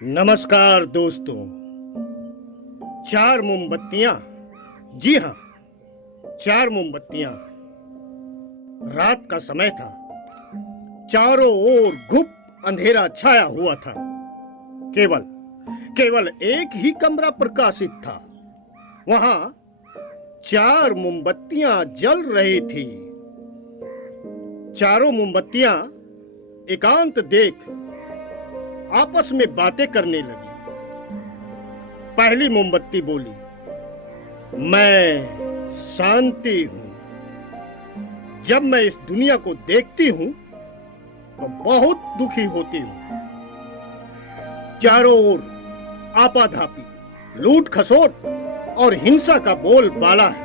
नमस्कार दोस्तों। चार मोमबत्तियां, जी हाँ, चार मोमबत्तियां। रात का समय था। चारों ओर घुप अंधेरा छाया हुआ था। केवल एक ही कमरा प्रकाशित था। वहां चार मोमबत्तियां जल रही थी। चारों मोमबत्तियां एकांत देख आपस में बातें करने लगी। पहली मोमबत्ती बोली, मैं शांति हूं। जब मैं इस दुनिया को देखती हूं तो बहुत दुखी होती हूं। चारों ओर आपाधापी, लूट खसोट और हिंसा का बोलबाला है।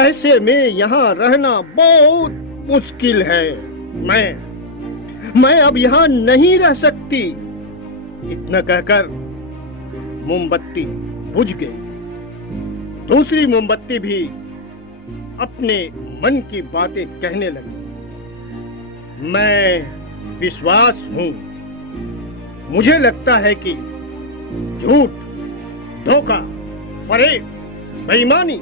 ऐसे में यहां रहना बहुत मुश्किल है। मैं अब यहां नहीं रह सकती। इतना कहकर मोमबत्ती बुझ गई। दूसरी मोमबत्ती भी अपने मन की बातें कहने लगी। मैं विश्वास हूं। मुझे लगता है कि झूठ, धोखा, फरेब, बेईमानी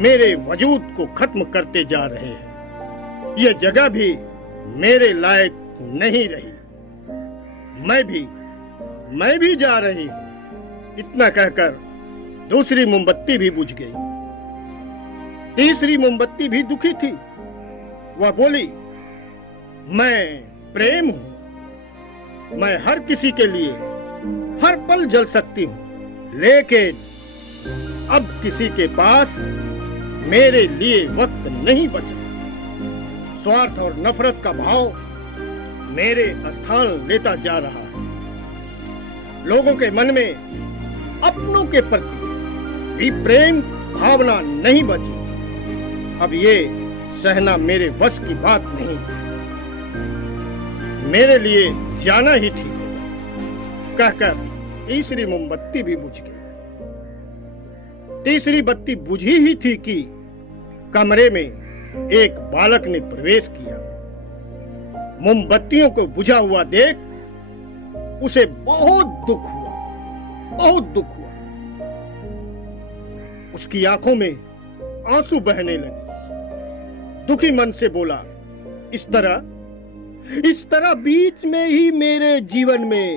मेरे वजूद को खत्म करते जा रहे हैं। यह जगह भी मेरे लायक नहीं रही। मैं भी जा रही हूं। इतना कहकर दूसरी मोमबत्ती भी बुझ गई। तीसरी मोमबत्ती भी दुखी थी। वह बोली, मैं प्रेम हूं। मैं हर किसी के लिए हर पल जल सकती हूं, लेकिन अब किसी के पास मेरे लिए वक्त नहीं बचा। स्वार्थ और नफरत का भाव मेरे स्थान लेता जा रहा है। लोगों के मन में अपनों के प्रति भी प्रेम भावना नहीं बची। अब ये सहना मेरे बस की बात नहीं। मेरे लिए जाना ही ठीक होगा। कहकर तीसरी मोमबत्ती भी बुझ गई। तीसरी बत्ती बुझी ही थी कि कमरे में एक बालक ने प्रवेश किया। मोमबत्तियों को बुझा हुआ देख उसे बहुत दुख हुआ। उसकी आंखों में आंसू बहने लगे। दुखी मन से बोला, इस तरह बीच में ही मेरे जीवन में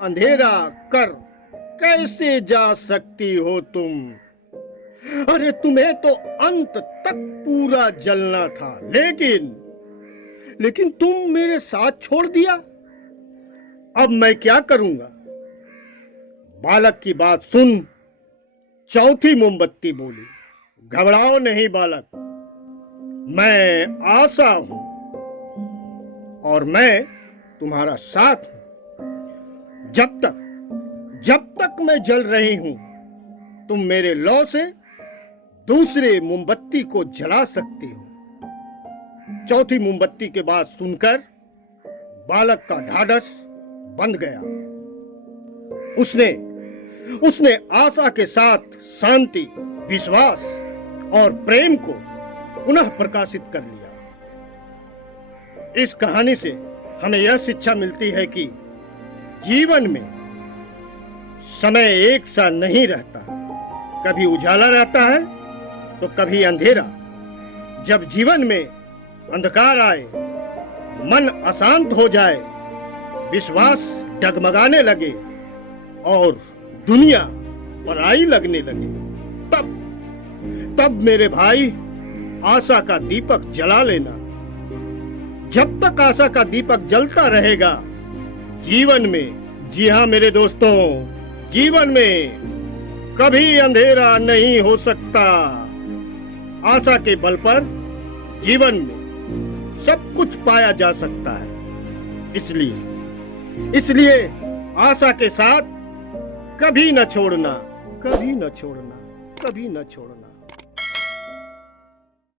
अंधेरा कर कैसे जा सकती हो तुम? अरे तुम्हें तो अंत तक पूरा जलना था, लेकिन तुम मेरे साथ छोड़ दिया। अब मैं क्या करूंगा? बालक की बात सुन चौथी मोमबत्ती बोली, घबराओ नहीं बालक, मैं आशा हूं और मैं तुम्हारा साथ हूं। जब तक मैं जल रही हूं, तुम मेरे लौ से दूसरे मोमबत्ती को जला सकती हो। चौथी मोमबत्ती के बाद सुनकर बालक का ढाढ़स बंध गया। उसने आशा के साथ शांति, विश्वास और प्रेम को पुनः प्रकाशित कर लिया। इस कहानी से हमें यह शिक्षा मिलती है कि जीवन में समय एक सा नहीं रहता। कभी उजाला रहता है तो कभी अंधेरा। जब जीवन में अंधकार आए, मन अशांत हो जाए, विश्वास डगमगाने लगे और दुनिया पराई लगने लगे, तब मेरे भाई आशा का दीपक जला लेना। जब तक आशा का दीपक जलता रहेगा जीवन में, जी हाँ मेरे दोस्तों, जीवन में कभी अंधेरा नहीं हो सकता। आशा के बल पर जीवन में सब कुछ पाया जा सकता है। इसलिए आशा के साथ कभी न छोड़ना।